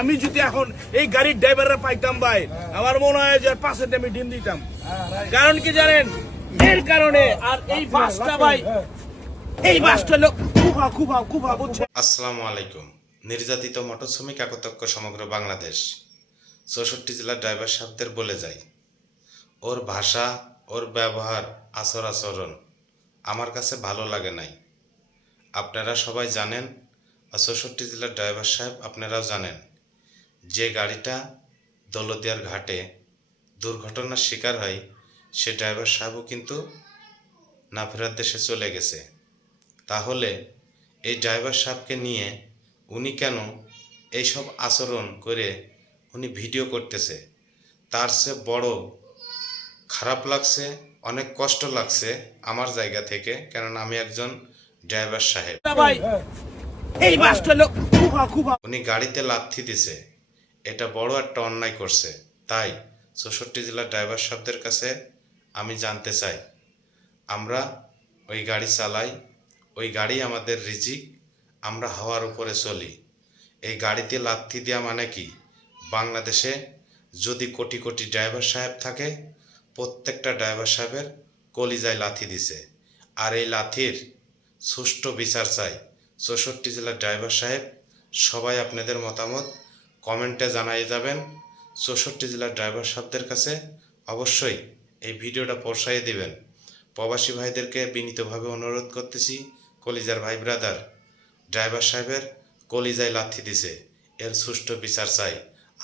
আমি যদি এখন এই গাড়ির ড্রাইভাররা পাইতাম ভাই, আমার মনে হয় যে 5 আমি ডিম দিতাম। কারণ কি জানেন, এর কারণে। আর এই বাসটা ভাই, এই বাসটা লোক খুব বুঝছে। আসসালামু আলাইকুম। নির্যাতিত মোটর শ্রমিক একতক্ষ সমগ্র বাংলাদেশ 64 জেলার ড্রাইভার সাহেবদের বলে যায়, ওর ভাষা, ওর ব্যবহার, আচরণ আমার কাছে ভালো লাগে নাই। আপনারা সবাই জানেন, 64 জেলার ড্রাইভার সাহেব আপনারাও জানেন, যে গাড়িটা দৌলতদিয়ার ঘাটে দুর্ঘটনার শিকার হয়, সে ড্রাইভার সাহেবও কিন্তু না ফেরার দেশে চলে গেছে। তাহলে এই ড্রাইভার সাহেবকে নিয়ে উনি কেন এইসব আচরণ করে উনি ভিডিও করতেছে? তার চেয়ে বড় খারাপ লাগছে, অনেক কষ্ট লাগছে আমার জায়গা থেকে, কারণ আমি একজন ড্রাইভার সাহেব। ভাই, এই বাসটা লোক খুব উনি গাড়িতে লাথি দিছে, এটা বড় একটা অন্যায় করছে। তাই 64 জেলার ড্রাইভার সাহেবদের কাছে আমি জানতে চাই, আমরা ওই গাড়ি চালাই, ওই গাড়ি আমাদের রিজিক, আমরা হাওয়ার উপরে চলি। এই গাড়িতে লাথি দেওয়া মানে কি? বাংলাদেশে যদি কোটি কোটি ড্রাইভার সাহেব থাকে, প্রত্যেকটা ড্রাইভার সাহেবের কলিজায় লাথি দিছে। আর এই লাথির সুষ্ঠু বিচার চাই। 64 জেলার ড্রাইভার সাহেব সবাই আপনাদের মতামত কমেন্টে জানাই যাবেন। 64 জেলার ড্রাইভার সাহেবদের কাছে অবশ্যই এই ভিডিওটা পৌঁছায় দিবেন। প্রবাসী ভাইদেরকে বিনীতভাবে অনুরোধ করতেছি, কলিজার ভাই ব্রাদার, ড্রাইভার সাহেবের কলিজায় লাথি দিছে, এর সুষ্ঠু বিচার চাই।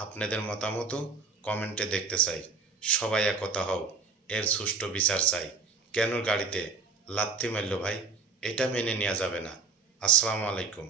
আপনাদের মতামতও কমেন্টে দেখতে চাই। সবাই একতা হও, এর সুষ্ঠু বিচার চাই। কেন গাড়িতে লাথি মারল ভাই? এটা মেনে নেওয়া যাবে না। আসসালামু আলাইকুম।